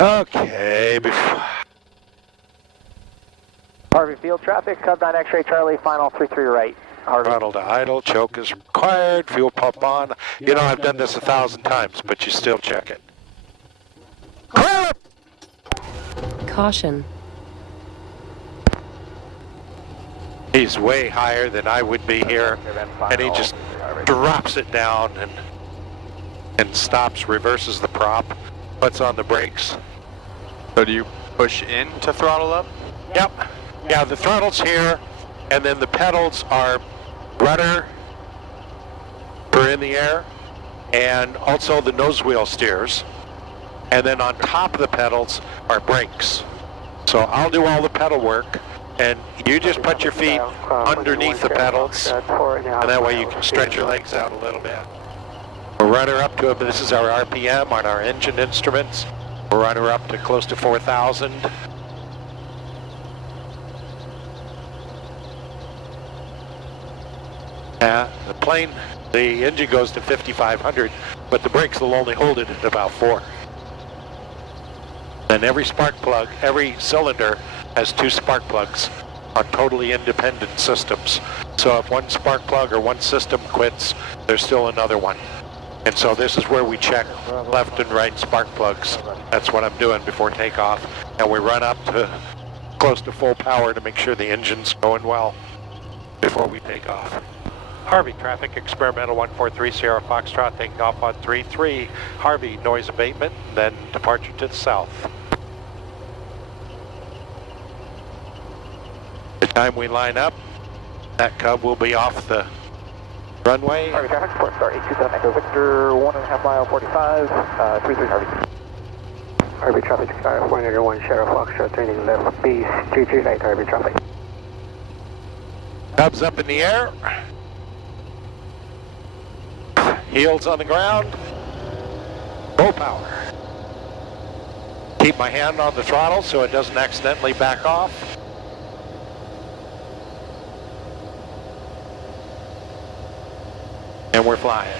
Okay, Harvey Field traffic, Cub 9 X-ray Charlie, final 33 right. Harvey. throttle to idle, choke is required, fuel pump on. You know, I've done this 1,000 times, but you still check it. Clear it! Caution. He's way higher than I would be here, and he just drops it down and stops, reverses the prop, puts on the brakes. So do you push in to throttle up? Yep. Yeah, the throttle's here, and then the pedals are rudder for in the air, and also the nose wheel steers. And then on top of the pedals are brakes. So I'll do all the pedal work, and you just put your feet underneath the pedals, and that way you can stretch your legs out a little bit. We're running up to it, but this is our RPM on our engine instruments. We're running up to close to 4,000. Yeah, the plane, the engine goes to 5,500, but the brakes will only hold it at about 4. And every spark plug, every cylinder has 2 spark plugs on totally independent systems. So if one spark plug or one system quits, there's still another one. And so this is where we check left and right spark plugs. That's what I'm doing before takeoff. And we run up to close to full power to make sure the engine's going well before we take off. Harvey, traffic experimental 143 Sierra Foxtrot, taking off on 33. Harvey, noise abatement, then departure to the south. The time we line up, that Cub will be off the runway. Harvey traffic, support start 827 Echo Victor, 1.5 mile 45, 33 Harvey. Harvey traffic, 101 Sierra Foxtrot, turning left base, 33 right Harvey traffic. Cub's up in the air. Heels on the ground. Full power. Keep my hand on the throttle so it doesn't accidentally back off. And we're flying.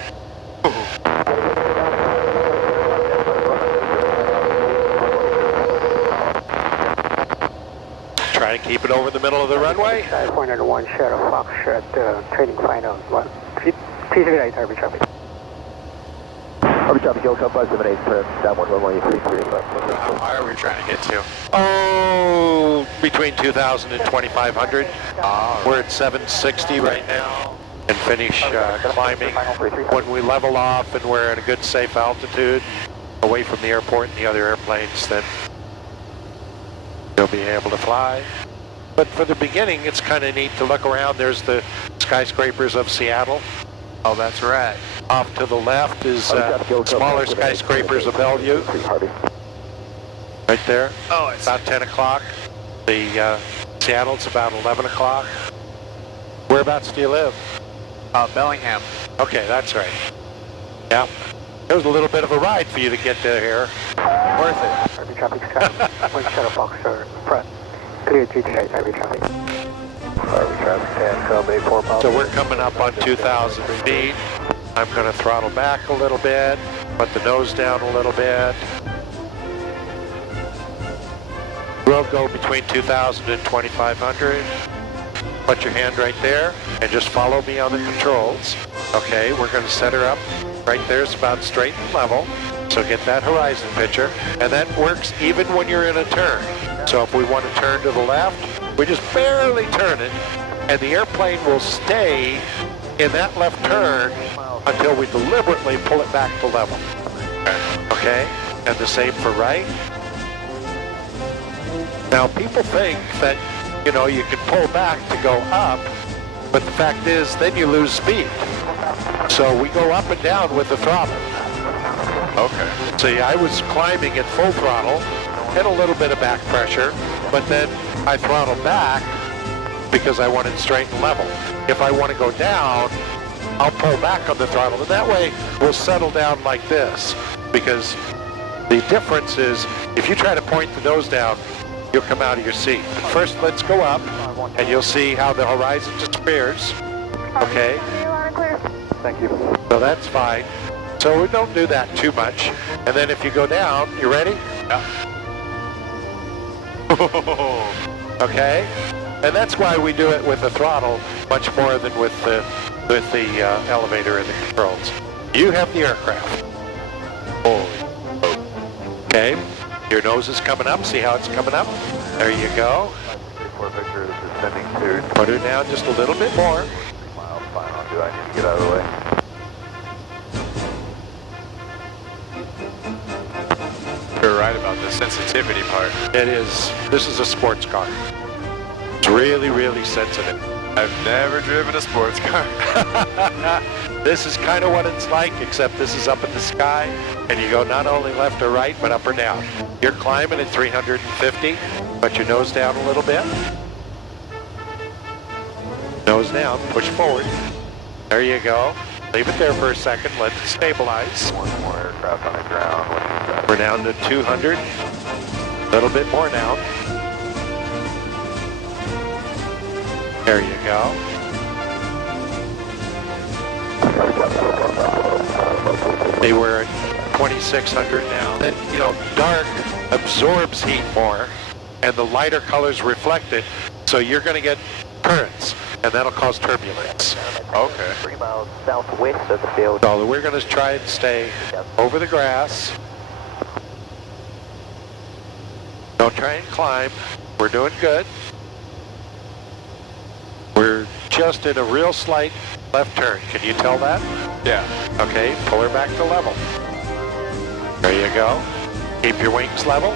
Try and keep it over the middle of the runway. 101 Sierra Foxtrot, training final, 33 right Harvey traffic. Harvey traffic, Hill Cub 578, downwind runway 33 left. How high are we trying to get to? Oh, between 2,000 and 2,500. We're at 760 right now, and finish climbing. When we level off and we're at a good safe altitude, away from the airport and the other airplanes, then you'll be able to fly. But for the beginning, it's kind of neat to look around. There's the skyscrapers of Seattle. Oh, that's right. Off to the left is smaller skyscrapers of Bellevue. Right there. Oh, it's about 10 o'clock. The Seattle's about 11 o'clock. Whereabouts do you live? Bellingham. Okay, that's right. Yeah. It was a little bit of a ride for you to get to here. Worth it. Harvey traffic, 1 Sierra Foxtrot, front. Clear 33 right Harvey traffic. Harvey traffic, 10, Cub 84 miles. So we're coming up on 2,000 feet. I'm going to throttle back a little bit, put the nose down a little bit. We'll go between 2,000 and 2,500. Put your hand right there and just follow me on the controls. Okay, we're going to set her up right there. It's about straight and level. So get that horizon picture. And that works even when you're in a turn. So if we want to turn to the left, we just barely turn it, and the airplane will stay in that left turn until we deliberately pull it back to level. Okay? And the same for right. Now, people think that, you know, you can pull back to go up, but the fact is, then you lose speed. So we go up and down with the throttle. Okay. See, I was climbing at full throttle, and a little bit of back pressure, but then I throttled back because I wanted straight and level. If I want to go down, I'll pull back on the throttle, and that way we'll settle down like this, because the difference is if you try to point the nose down, you'll come out of your seat. First, let's go up, and you'll see how the horizon disappears. Okay? Thank you. So that's fine. So we don't do that too much. And then if you go down, you ready? Okay? And that's why we do it with the throttle much more than with the elevator and the controls. You have the aircraft. Okay? Your nose is coming up. See how it's coming up? There you go. Victor, this is sending to Put her down just a little bit more. 3 miles final. Do I need to get out of the way? You're right about the sensitivity part. It is. This is a sports car. It's really, really sensitive. I've never driven a sports car. This is kind of what it's like, except this is up in the sky, and you go not only left or right, but up or down. You're climbing at 350, put your nose down a little bit. Nose down, push forward. There you go. Leave it there for a second, let it stabilize. One more aircraft on the ground. We're down to 200. A little bit more now. There you go. They were at 2,600 now. And, you know, dark absorbs heat more, and the lighter colors reflect it, so you're going to get currents, and that'll cause turbulence. Okay. 3 miles southwest of the field. So we're going to try and stay over the grass. Don't try and climb. We're doing good. We're just in a real slight left turn. Can you tell that? Yeah. Okay, pull her back to level. There you go. Keep your wings level.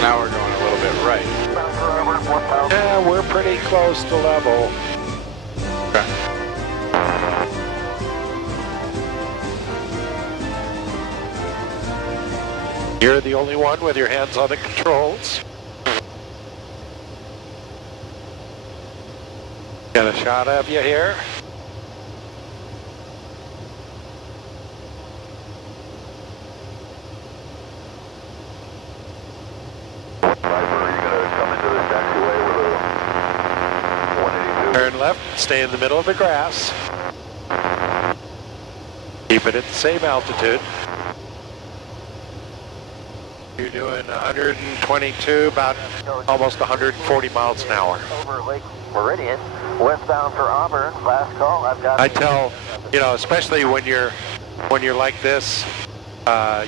Now we're going a little bit right. Yeah, we're pretty close to level. Okay. You're the only one with your hands on the controls. Got a shot of you here. Turn left, stay in the middle of the grass. Keep it at the same altitude. You're doing 122, about almost 140 miles an hour. Over Lake Meridian, westbound for Auburn. Last call, I've got. I tell, you know, especially when you're like this,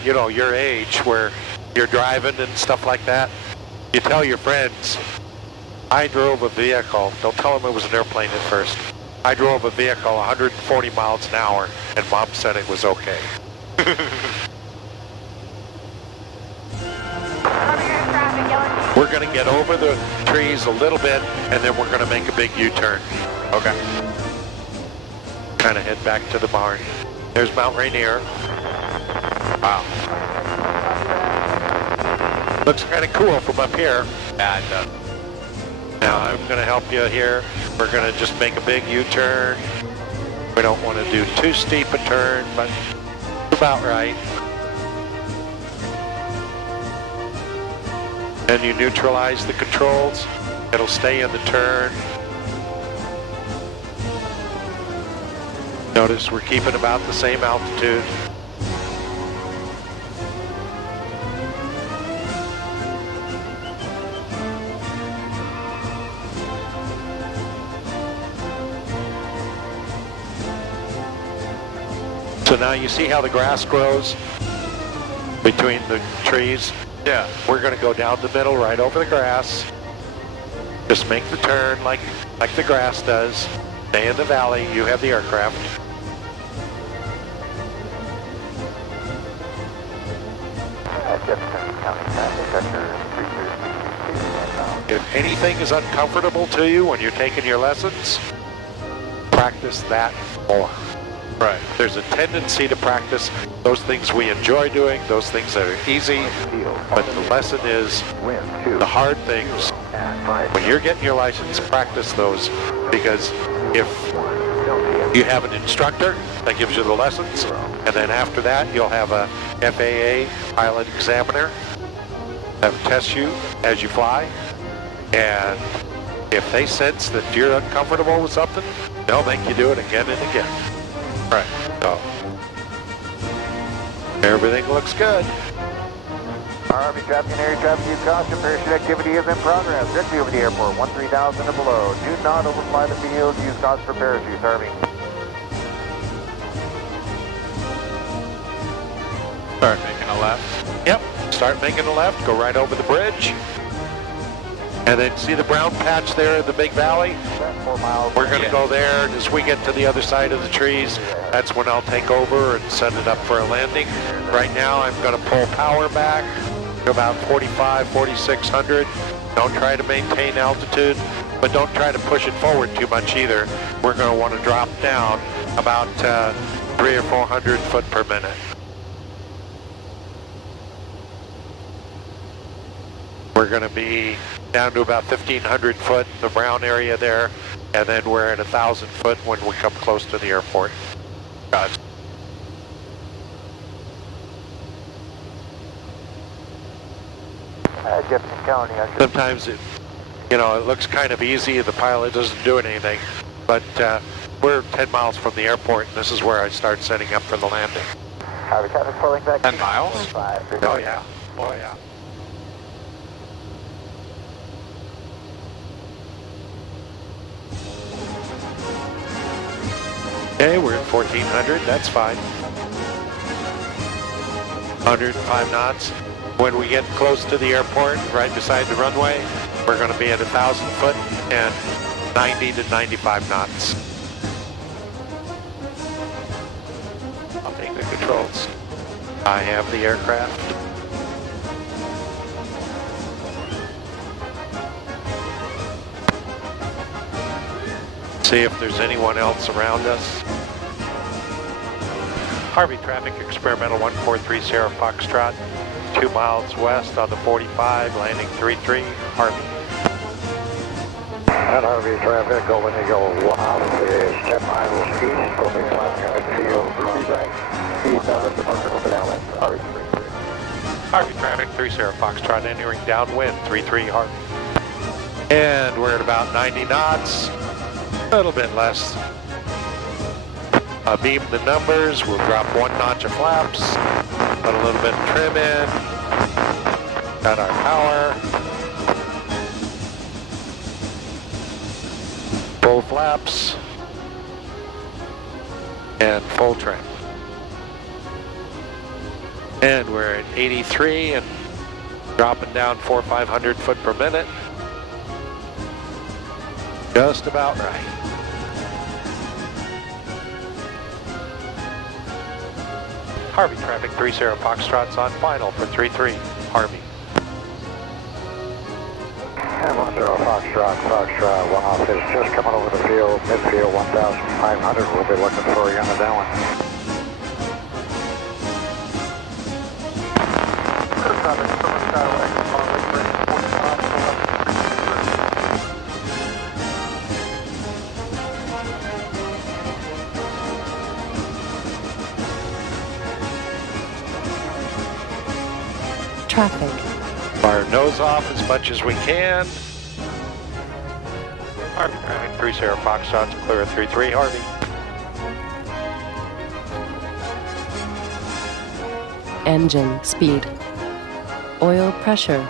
you know, your age, where you're driving and stuff like that, you tell your friends, I drove a vehicle. Don't tell them it was an airplane at first. I drove a vehicle 140 miles an hour, and Mom said it was okay. We're going to get over the trees a little bit, and then we're going to make a big U-turn. Okay. Kind of head back to the barn. There's Mount Rainier. Wow. Looks kind of cool from up here. Yeah, it does. Now I'm going to help you here. We're going to just make a big U-turn. We don't want to do too steep a turn, but about right. Then you neutralize the controls. It'll stay in the turn. Notice we're keeping about the same altitude. So now you see how the grass grows between the trees? Yeah. We're going to go down the middle, right over the grass. Just make the turn like the grass does. Stay in the valley. You have the aircraft. If anything is uncomfortable to you when you're taking your lessons, practice that more. Right. There's a tendency to practice those things we enjoy doing, those things that are easy, but the lesson is the hard things. When you're getting your license, practice those, because if you have an instructor that gives you the lessons, and then after that you'll have a FAA pilot examiner that will test you as you fly, and If they sense that you're uncomfortable with something, they'll make you do it again and again. Right. So, everything looks good. Army traffic and area traffic, use caution. Parachute activity is in progress. Directly over the airport, 13,000 and below. Do not overfly the field. Use caution for parachutes, Army. Start making a left. Yep, start making a left, go right over the bridge. And then see the brown patch there in the big valley? 4 miles. We're going to go there, and as we get to the other side of the trees, that's when I'll take over and set it up for a landing. Right now, I'm going to pull power back to about 4,600. Don't try to maintain altitude, but don't try to push it forward too much either. We're going to want to drop down about 300 or 400 foot per minute. We're going to be down to about 1,500 foot, the brown area there, and then we're at 1,000 foot when we come close to the airport. Gotcha. Jefferson County. Sometimes it looks kind of easy, the pilot doesn't do anything, but we're 10 miles from the airport, and this is where I start setting up for the landing. Army traffic pulling back. 10 miles? 5. Oh yeah, oh yeah. Okay, we're at 1,400, that's fine. 105 knots. When we get close to the airport, right beside the runway, we're going to be at 1,000 foot and 90 to 95 knots. I'll take the controls. I have the aircraft. See if there's anyone else around us. Harvey traffic, experimental 1430 Foxtrot, 2 miles west on the 45, landing 33, Harvey. And Harvey traffic, Golden Eagle 1 is 10 miles east, over the landing field, east out of departure, open outlet, Harvey 33. Harvey traffic, 30 Foxtrot, entering downwind, 33, Harvey. And we're at about 90 knots, a little bit less. Beam the numbers, we'll drop 1 notch of flaps, put a little bit of trim in, got our power, full flaps, and full trim. And we're at 83 and dropping down 400 or 500 foot per minute. Just about right. Harvey traffic, 30 Foxtrot's on final for 33, Harvey. And 10 Foxtrot, 1 off is just coming over the field, midfield 1,500. We'll be looking for you on the downwind. Traffic. Fire nose off as much as we can. Harvey traffic, 30 Foxtrot's clear of 33, Harvey. Engine speed. Oil pressure